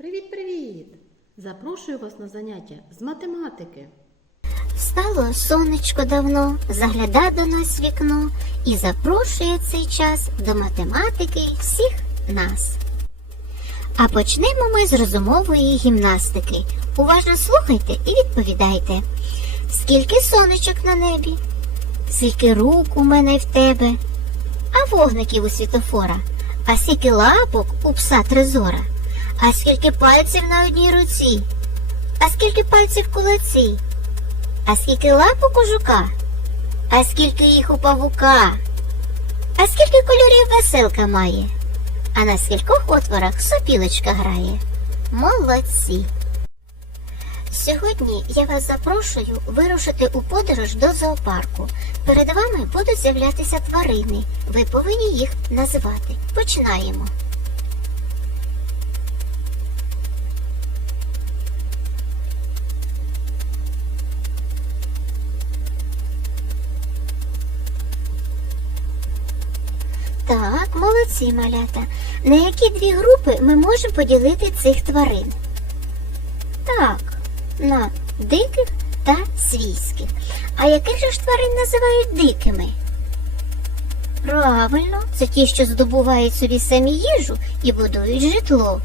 Привіт-привіт! Запрошую вас на заняття з математики. Встало сонечко давно, загляда до нас вікно і запрошує цей час до математики всіх нас. А почнемо ми з розумової гімнастики. Уважно слухайте і відповідайте. Скільки сонечок на небі? Скільки рук у мене в тебе? А вогників у світофора? А скільки лапок у пса трезора? А скільки пальців на одній руці? А скільки пальців в кулаці? А скільки лапок у жука? А скільки їх у павука? А скільки кольорів веселка має? А на скількох отворах сопілочка грає? Молодці! Сьогодні я вас запрошую вирушити у подорож до зоопарку. Перед вами будуть з'являтися тварини. Ви повинні їх називати. Починаємо. Так, молодці, малята. На які дві групи ми можемо поділити цих тварин? Так, на диких та свійських. А яких же ж тварин називають дикими? Правильно, це ті, що здобувають собі самі їжу і будують житло.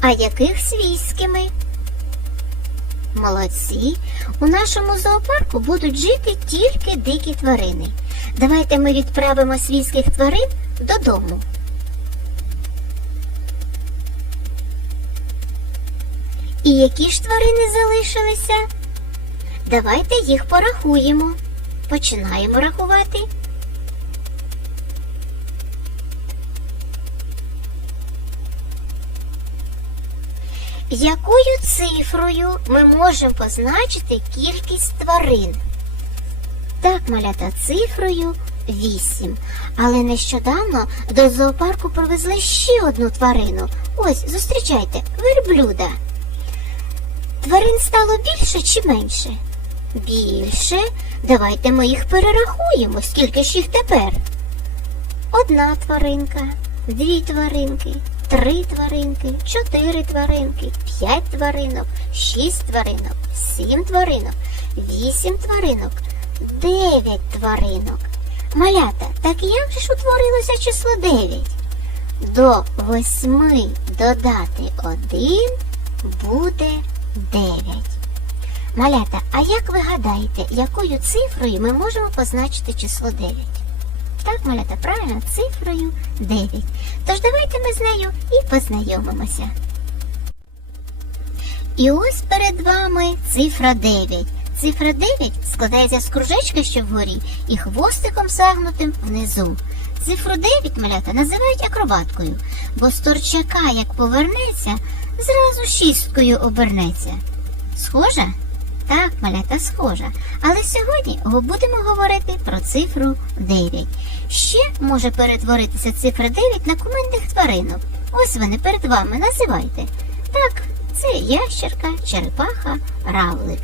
А яких свійськими? Молодці. У нашому зоопарку будуть жити тільки дикі тварини. Давайте ми відправимо свійських тварин додому. І які ж тварини залишилися? Давайте їх порахуємо. Починаємо рахувати. Якою цифрою ми можемо позначити кількість тварин? Так, малята, цифрою 8. Але нещодавно до зоопарку привезли ще одну тварину. Ось, зустрічайте, верблюда. Тварин стало більше чи менше? Більше. Давайте ми їх перерахуємо. Скільки ж їх тепер? Одна тваринка, дві тваринки, три тваринки, чотири тваринки, п'ять тваринок, шість тваринок, сім тваринок, вісім тваринок, дев'ять тваринок. Малята, так як же ж утворилося число дев'ять? До восьми додати один буде дев'ять. Малята, а як ви гадаєте, якою цифрою ми можемо позначити число 9? Так, малята, правильно, цифрою 9. Тож давайте ми з нею і познайомимося. І ось перед вами цифра 9. Цифра 9 складається з кружечка, що вгорі, і хвостиком загнутим внизу. Цифру 9 малята називають акробаткою, бо з торчака, як повернеться, зразу шісткою обернеться. Схожа? Так, малята схожа. Але сьогодні будемо говорити про цифру 9. Ще може перетворитися цифра 9 на кумедних тваринок. Ось вони перед вами називайте. Так, це ящерка, черепаха, равлик.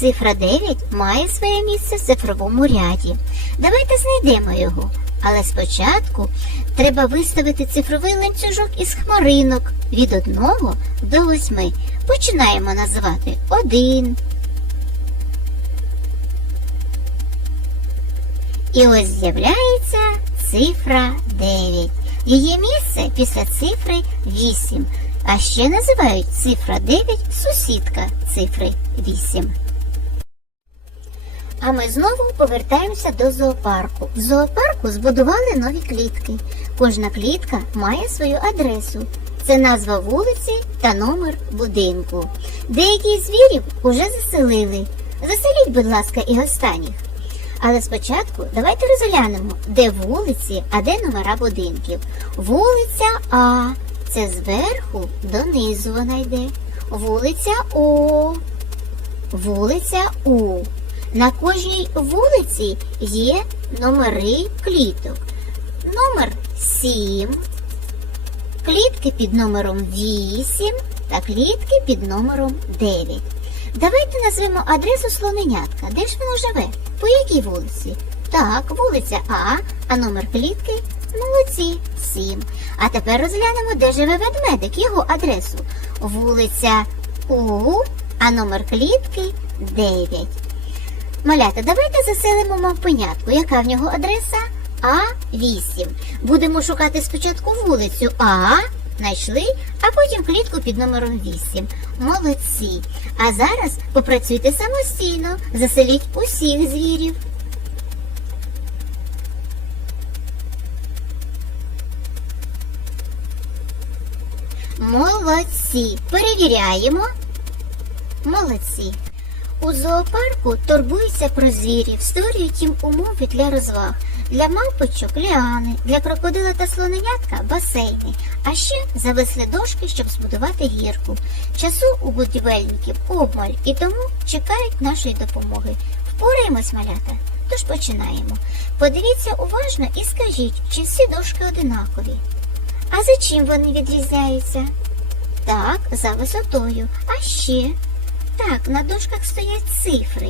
Цифра 9 має своє місце в цифровому ряді. Давайте знайдемо його. Але спочатку треба виставити цифровий ланцюжок із хмаринок від 1 до 8. Починаємо називати 1. І ось з'являється цифра 9. Її місце після цифри 8. А ще називають цифра 9 сусідка цифри 8. А ми знову повертаємося до зоопарку. В зоопарку збудували нові клітки. Кожна клітка має свою адресу. Це назва вулиці та номер будинку. Деякі звірів уже заселили. Заселіть, будь ласка, і останніх. Але спочатку давайте розглянемо, де вулиці, а де номера будинків. Вулиця А. Це зверху донизу вона йде. Вулиця О. Вулиця У. На кожній вулиці є номери кліток. Номер 7, клітки під номером 8 та клітки під номером 9. Давайте назвемо адресу слоненятка. Де ж воно живе? По якій вулиці? Так, вулиця А, а номер клітки Молодці, сім. А тепер розглянемо, де живе ведмедик, його адресу. Вулиця У, а номер клітки 9. Малята, давайте заселимо мавпенятку. Яка в нього адреса? А8. Будемо шукати спочатку вулицю А, знайшли, а потім клітку під номером 8. Молодці. А зараз попрацюйте самостійно, заселіть усіх звірів. Молодці. Перевіряємо. Молодці. У зоопарку турбуються про звірів, створюють їм умови для розваг. Для мавпочок ліани, для крокодила та слоненятка басейни, а ще завесли дошки, щоб збудувати гірку. Часу у будівельників обмаль і тому чекають нашої допомоги. Впораємось, малята. Тож починаємо. Подивіться уважно і скажіть, чи всі дошки одинакові. А за чим вони відрізняються? Так, за висотою. А ще так, на дошках стоять цифри.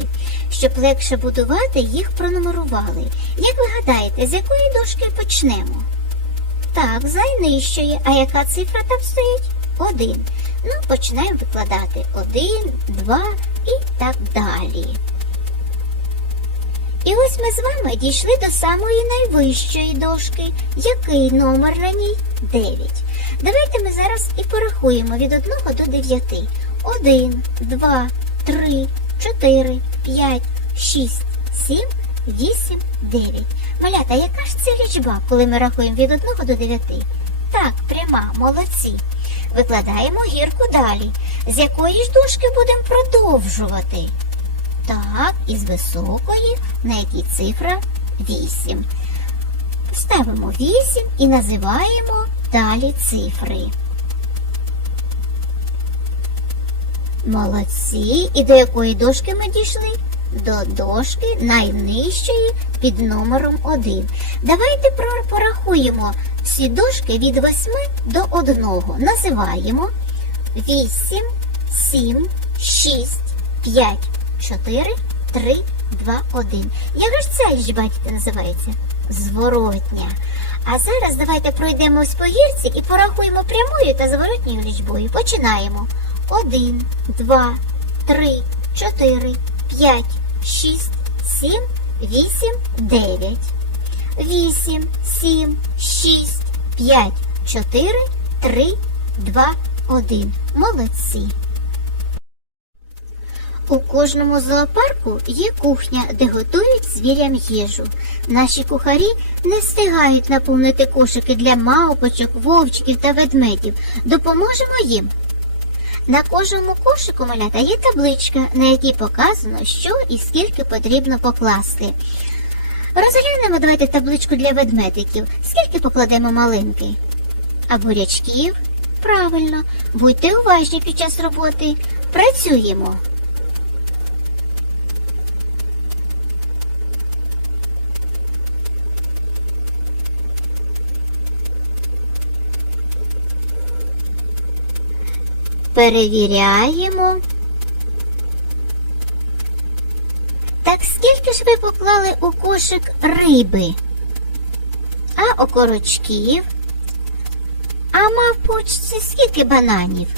Щоб легше будувати, їх пронумерували. Як ви гадаєте, з якої дошки почнемо? Так, з найнижчої. А яка цифра там стоїть? Один. Ну, починаємо викладати. Один, два і так далі. І ось ми з вами дійшли до самої найвищої дошки. Який номер на ній? Дев'ять. Давайте ми зараз і порахуємо від 1 до 9. 1, 2, 3, 4, 5, 6, 7, 8, 9. Малята, яка ж це лічба, коли ми рахуємо від 1 до 9? Так, пряма, молодці. Викладаємо гірку далі. З якої ж дошки будемо продовжувати? Так, із високої, на якій цифра 8. Ставимо 8 і називаємо далі цифри. Молодці. І до якої дошки ми дійшли? До дошки найнижчої під номером 1. Давайте порахуємо всі дошки від 8 до 1. Називаємо 8, 7, 6, 5, 4, 3, 2, 1. Яка ж ця лічба діти, називається? Зворотня. А зараз давайте пройдемось по гірці і порахуємо прямою та зворотньою лічбою. Починаємо. 1, 2, 3, 4, 5, 6, 7, 8, 9. 8, 7, 6, 5, 4, 3, 2, 1. Молодці. У кожному зоопарку є кухня, де готують звірям їжу. Наші кухарі не встигають наповнити кошики для мавпочок, вовчиків та ведмедів. Допоможемо їм. На кожному кошику малята є табличка, на якій показано, що і скільки потрібно покласти. Розглянемо давайте табличку для ведмедиків. Скільки покладемо малинки? А бурячків? Правильно, будьте уважні під час роботи. Працюємо. Перевіряємо. Так скільки ж ви поклали у кошик риби? А окорочків? А мавпочці скільки бананів?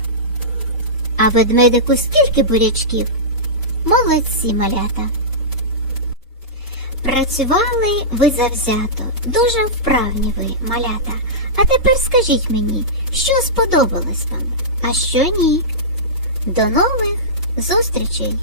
А ведмедику скільки бурячків? Молодці малята. Працювали ви завзято, дуже вправні ви, малята. А тепер скажіть мені, що сподобалось вам, а що ні. До нових зустрічей!